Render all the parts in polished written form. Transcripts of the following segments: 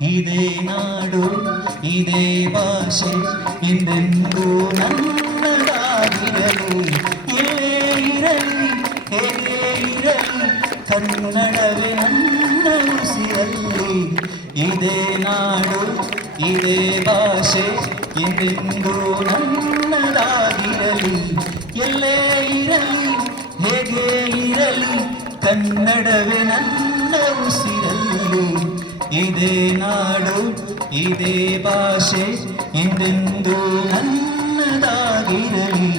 ಇದೇ ನಾಡು ಇದೇ ಭಾಷೆ ಎಂದೆಂದೂ ನನ್ನದಾಗಿರಲಿ. ಎಲ್ಲೇ ಇರಲಿ ಹೇಗೆ ಇರಲಿ ಕನ್ನಡವೇ ನನ್ನ ಉಸಿರಲ್ಲಿ. ಇದೇ ನಾಡು ಇದೇ ಭಾಷೆ ಎಂದೆಂದೂ ನನ್ನದಾಗಿರಲಿ. ಎಲ್ಲೇ ಇರಲಿ ಹೇಗೆ ಇರಲಿ ಕನ್ನಡವೇ ನನ್ನ ಉಸಿರಲ್ಲಿ. ಇದೇ ನಾಡು ಇದೇ ಭಾಷೆ ಎಂದೆಂದೂ ನನ್ನದಾಗಿರಲಿ.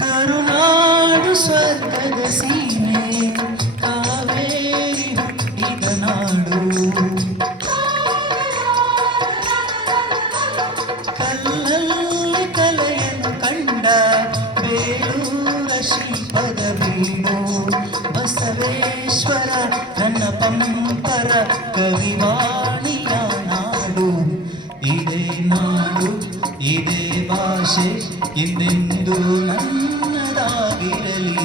ಕರುನಾಡು ಸ್ವರ್ಗದ ಸೀಮೆ ಕಾವೇರಿ ಹುಟ್ಟಿದ ನಾಡು. ಕಲ್ಲಲ್ಲಿ ಕಲೆಯನ್ನು ಕಂಡ ಬೇಲೂರ ಶ್ರೀಪದ ಬೀಡು. ಬಸವೇಶ್ವರ ನನ್ನ ಪಂಪರ ಕವಿವಾಣಿಯ ನಾಡು. ಇದೇ ನಾಡು ಇದೇ ಭಾಷೆ ಎಂದೆಂದೂ ನನ್ನದಾಗಿರಲಿ.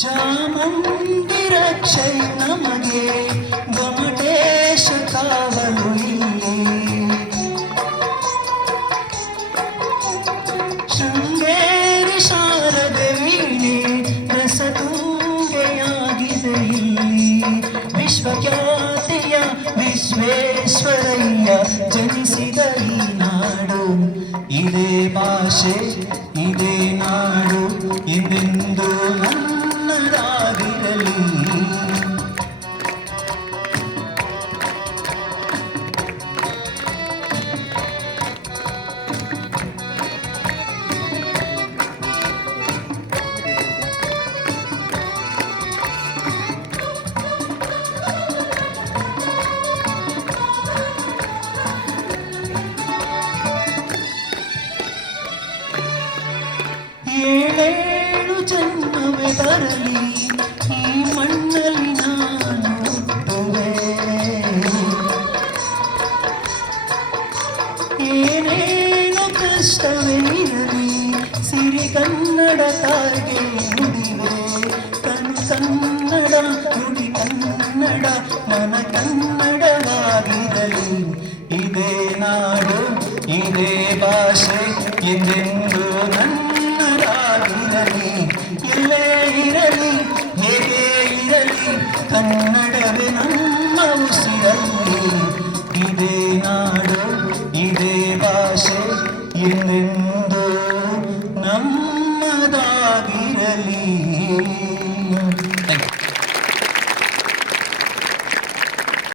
ಚಾಮುಂಡಿ ರಕ್ಷೆ ನಮಗೆ ಗೊಮಟೇಶ ಕಾವಲು ಇಲ್ಲಿ. ಶೃಂಗೇರಿ ಶಾರದೆ ವೀಣೆ ರಸತುಂಗೆಯಾಗಿದೆ ಇಲ್ಲಿ. ವಿಶ್ವಖ್ಯಾತಿಯ ವಿಶ್ವೇಶ್ವರಯ್ಯ ಜನಿಸಿದ ಈ ನಾಡು. ಇದೇ ಭಾಷೆ ಇದೇ ನಾಡು ಎಂದೆಂದೂ ನನ್ನದಾಗಿರಲಿ. ಏಳೇಳು ಜನ್ಮವೇ ಬರಲಿ ಈ ಮಣ್ಣಲ್ಲಿ ನಾನು ಹುಟ್ಟುವೆ. ಏನೇನು ಕಷ್ಟವೇ ಇರಲಿ ಸಿರಿ ಕನ್ನಡ ತಾಯಿಗೆ ನುಡಿವೆ. ಕನ್ನಡ ನುಡಿ ಕನ್ನಡ ಮನ ಕನ್ನಡವಾಗಿರಲಿ. ಇದೇ ನಾಡು ಇದೇ ಭಾಷೆ ಎಂದೆಂದೂ ನನ್ನದಾಗಿರಲಿ. ಎಲ್ಲೇ ಇರಲಿ ಹೇಗೆ ಇರಲಿ ಕನ್ನಡವೇ ನಮ್ಮ ಉಸಿರಲ್ಲಿ. ಇದೇ ನಾಡು ಇದೇ ಭಾಷೆ ಎಂದೆಂದೂ ನಮ್ಮದಾಗಿರಲಿ.